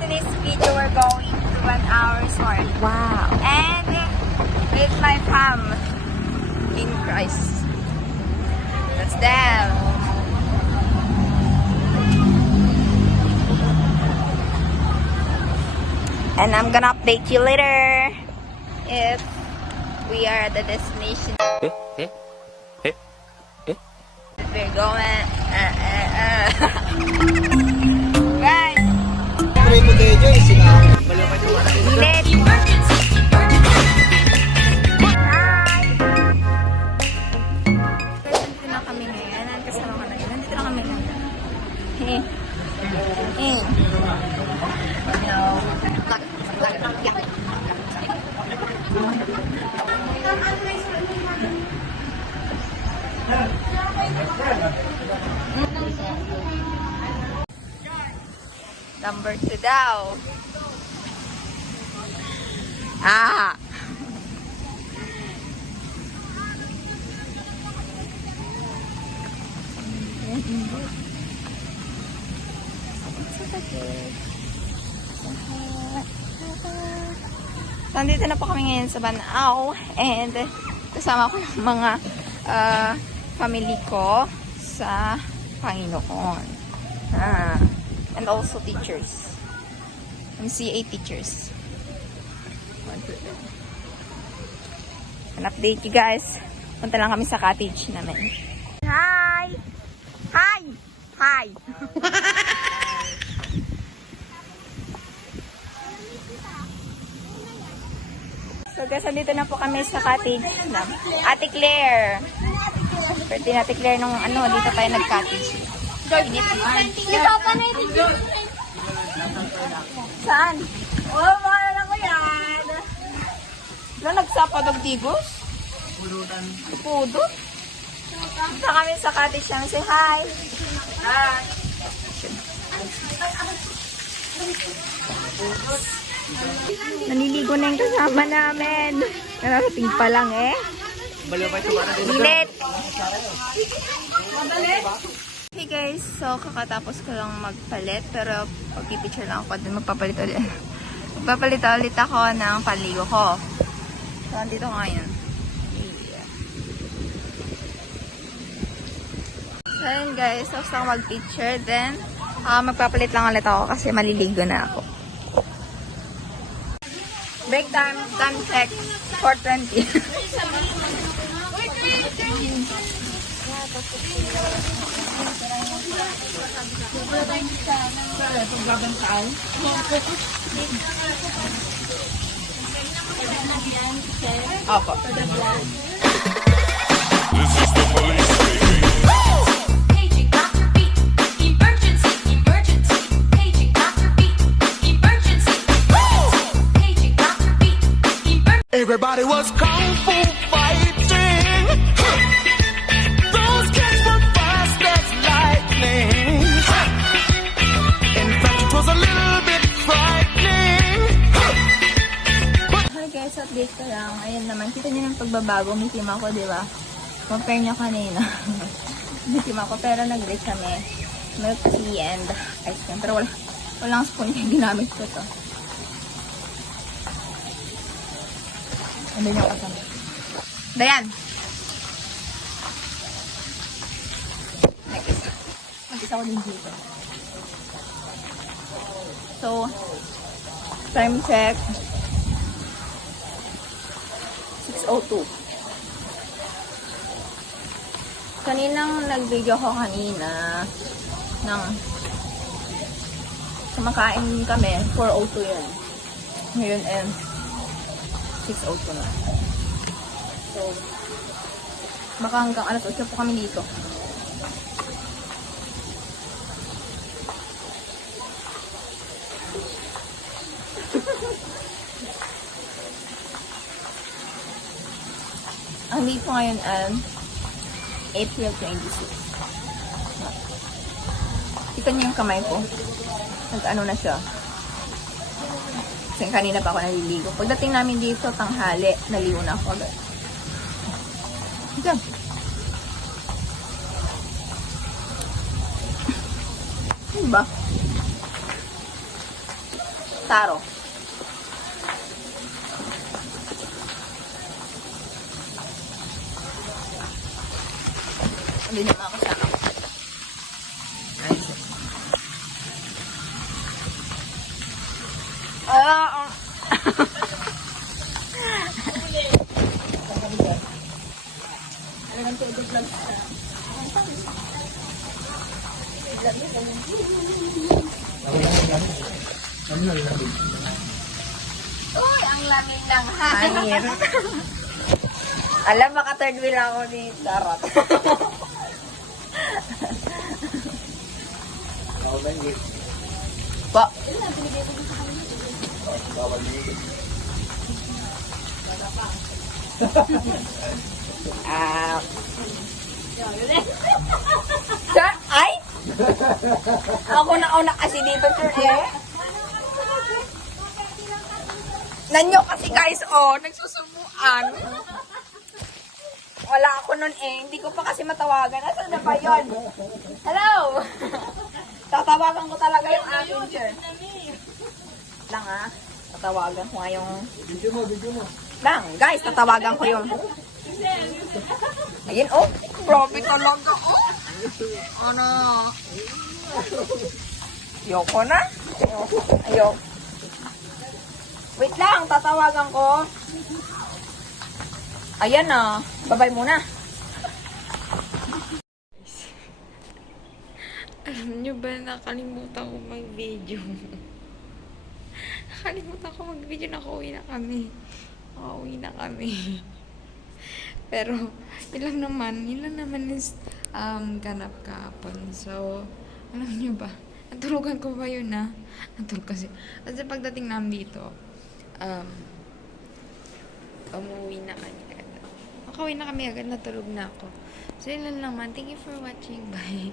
today's video, we're going to 1 hour sword. Wow. And with my fam in Christ. That's them. And I'm gonna update you later if we are at the destination. We're going. Right. Init. Hi! Nandito na kami ngayon. Kasama ko na yun. Nandito na kami ngayon. Number 2 daw. Ah! Nandito na po kami ngayon sa Banao and kasama ko yung mga family ko sa Panginoon. And also teachers. MCA teachers. An update you guys. Punta lang kami sa cottage namin. Hi! Hi! Hi! So guys, andito na po kami sa cottage na Ate Claire. Birthday na Ate Claire nung dito tayo nag-cottage. Init. Saan? Oh, mahal ko yan. Wala nagsapadog digos? Pulutan. Pudot? Punta kami sa cottage namin. Say hi. Hi. Naliligo na yung kasama namin. Nararating pa lang eh. Init. Hey guys, so kakatapos ko lang magpalit pero pag-picture lang ako din magpapalit ulit. Magpapalit ulit ako ng paligo ko. So, andito ngayon. Yeah. So, yun guys, tapos lang mag-picture then magpapalit lang ulit ako kasi maliligo na ako. Break time check, 4:20. Opo. This is the police speaking. Paging Dr. Beat. Emergency, emergency. Paging Dr. Beat. Emergency. Paging Dr. Beat. Emergency. Everybody was kung fu fighting. Those kids were fast as lightning. In fact, it was a little bit frightening. Hi guys, update ko lang. Ayan naman, kita niyo ng pagbabago. May team ako, di ba? Compare niyo kanina. May team ako, pero nag-break kami. Milk tea and ice cream. Pero walang spoon yung ginamit ko to. Ano niyo kasama? Dayan! Mag-isa ko din dito. So, time check. 6:02. Kaninang nag-video ko kanina ng kumakain kami, 4:02 yun. Ngayon 6:02 na. So, baka hanggang alas 8 po kami dito. Ang dito ngayon April 26. Kita niyo yung kamay ko. Nag-ano na siya. Kasi kanina pa ako naliligo. Pagdating namin dito, tanghali, naligo na ako agad. Diyan. Ano ba? Taro. Sabi naman ako sa akin. Talagang todo vlog sa... Uy, ang lamig ng hangin. Alam, baka third wheel ako ni Darot. Po. Sir, ay! Ako na una kasi dito, sir, eh. Nanyo kasi guys, oh, nagsusubuan. Wala ako nun eh. Hindi ko pa kasi matawagan. Nasaan na ba yun? Hello! Tatawagan ko talaga yung akin, sir. Lang ah. Tatawagan ko nga yung... Video mo. Lang, guys, tatawagan ko yung... Ayun, oh. Grabe talaga, oh. Ano? Ayoko na. Ayoko. Wait lang, tatawagan ko. Ayan na. Babay muna. Alam nyo ba, nakalimutan ko mag-video. Nakalimutan ko mag-video, nakauwi na kami. Pero, yun lang naman is ganap kahapon. So, alam nyo ba, natulugan ko ba yun natulog kasi. Kasi pagdating namin dito, umuwi na kami agad. Makauwi na kami agad, natulog na ako. So, yun lang naman. Thank you for watching. Bye.